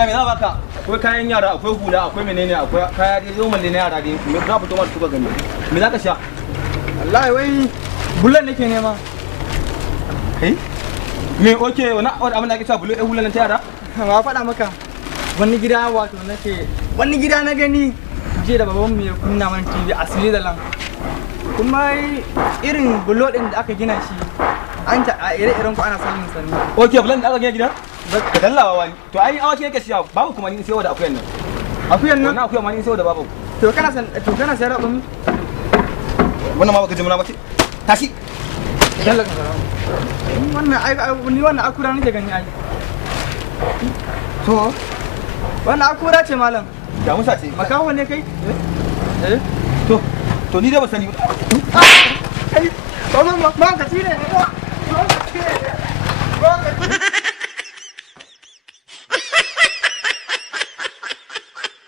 gida me za baka? Akwai kayan yara, akwai hula, akwai menene, akwai kaya dai zoman na yara dai. Me za fito ma suka gani? Me za ka sha? wallahi wai bulan nake nema. Kai? Me oke wani abin da ake cewa bulan nan ta yara? Wa faɗa maka wani gida wato nake wani gida na gani je da baban mu ya kunna mana TV a sile da lan. Kuma irin bulo din da aka gina shi an ta a ire-iren ku ana samun sani. Oke bulan da aka gina gidan? Ka dallawa wani. To ai awaki yake siya babu kuma ni sai da akuyan nan. Akuyan nan? Wannan akuyan ma ni sai da babu. To kana sayar da bumi? Wannan ma baka ji muna ba ce. Tashi. Dalla ka fara. Wannan akura nake gani ai. To wannan akura ce malam. Ya musa ce. Makaho ne kai? Eh? To ni dai ba sani ba. Kai, ba ka ci ne.